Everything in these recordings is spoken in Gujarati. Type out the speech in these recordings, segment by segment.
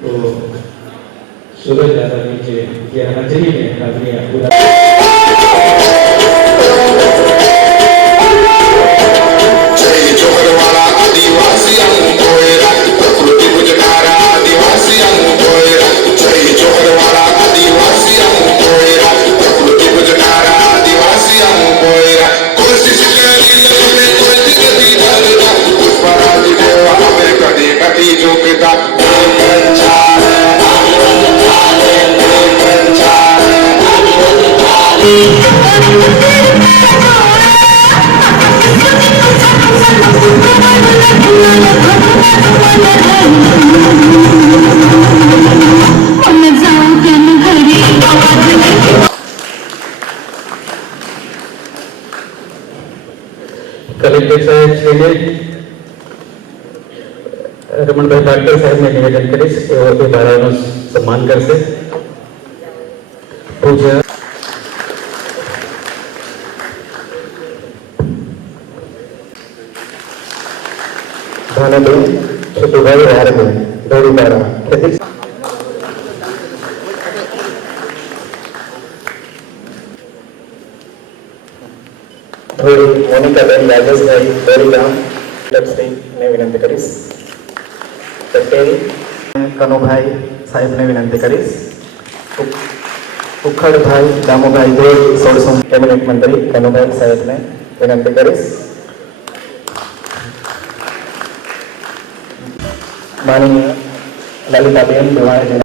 तो सूरज दादा नीचे ये हाजरी में हाजरी पूरा कलेक्टर साहेब श्री रमण भाई पाटकर साहेब ने निवेदन करीश बाळाનો सम्मान करશે पूज्य भानुबेन छुटुभाई रारबेन दौड़ीपाड़ा मोनिकाबेन राजेशभाई दौड़ीगाम ने विनंती करीश पटेल कनुभाई साहेब ने विनंती करीश उखड़भाई दामुभाई दौड़ सोळसो कैबिनेट मंत्री कनुभाई साहेब ने विनंती करीश माननीय ललिताबेन दिवाळे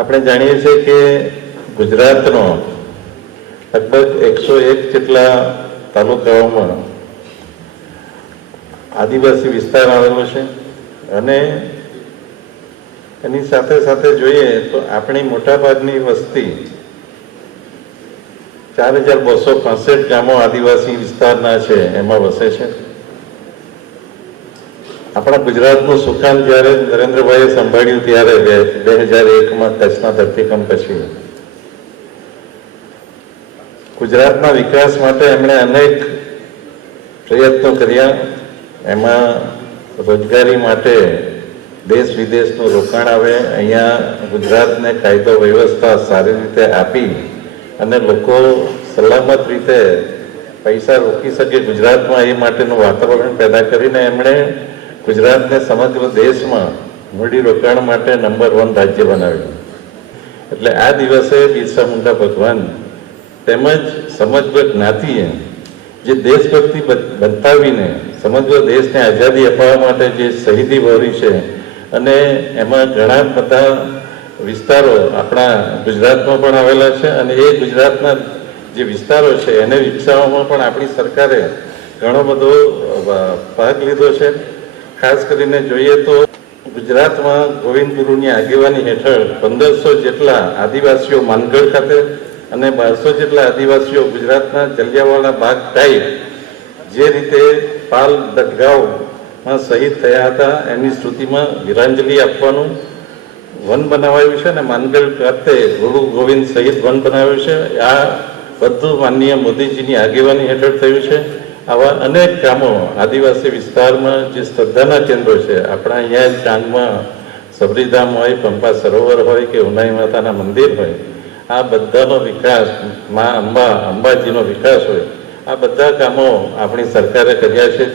આપણે જાણીએ છીએ કે ગુજરાતનો લગભગ 101 જેટલા તાલુકાઓમાં આદિવાસી વિસ્તાર આવેલો છે અને એની સાથે સાથે જોઈએ તો આપણી મોટાભાગની વસ્તી 4265 ગામો આદિવાસી વિસ્તારના છે એમાં વસે છે. આપણા ગુજરાતનું સુકાન જ્યારે નરેન્દ્રભાઈએ સંભાળ્યું ત્યારે 2001માં કચ્છના ધરતીકંપ પછી ગુજરાતના વિકાસ માટે એમણે અનેક પ્રયત્નો કર્યા. એમાં રોજગારી માટે દેશ વિદેશનું રોકાણ આવે, અહીંયા ગુજરાતને કાયદો વ્યવસ્થા સારી રીતે આપી અને લોકો સલામત રીતે પૈસા રોકી શકે ગુજરાતમાં એ માટેનું વાતાવરણ પેદા કરીને એમણે ગુજરાતને સમગ્ર દેશમાં મૂડીરોકાણ માટે નંબર 1 રાજ્ય બનાવ્યું. એટલે આ દિવસે બિરસા મુંડા ભગવાન તેમજ સમગ્ર જ્ઞાતિએ જે દેશભક્તિ બતાવીને સમગ્ર દેશને આઝાદી અપાવવા માટે જે શહીદી વહોરી છે અને એમાં ઘણા બધા વિસ્તારો આપણા ગુજરાતમાં પણ આવેલા છે અને એ ગુજરાતના જે વિસ્તારો છે એને વિકસાવવામાં પણ આપણી સરકારે ઘણો બધો ભાગ લીધો છે. ખાસ કરીને જોઈએ તો ગુજરાતમાં ગોવિંદ ગુરુની આગેવાની હેઠળ 1500 જેટલા આદિવાસીઓ માનગઢ ખાતે અને 1200 જેટલા આદિવાસીઓ ગુજરાતના જલિયાવાલા બાગ ટાઈપ જે રીતે પાલ દટગાંવમાં શહીદ થયા હતા એની સ્મૃતિમાં વિરાંજલિ આપવાનું વન બનાવાયું છે અને માનગઢ ખાતે ગુરુ ગોવિંદ શહીદ વન બનાવ્યું છે. આ બધું માનનીય મોદીજીની આગેવાની હેઠળ થયું છે. આવા અનેક કામો આદિવાસી વિસ્તારમાં જે શ્રદ્ધાના કેન્દ્રો છે આપણા અહીંયા જ ડાંગમાં સબરીધામ હોય, પંપા સરોવર હોય કે ઉનાઈ માતાના મંદિર હોય, આ બધાનો વિકાસ, માં અંબાજીનો વિકાસ હોય, આ બધા કામો આપણી સરકારે કર્યા છે.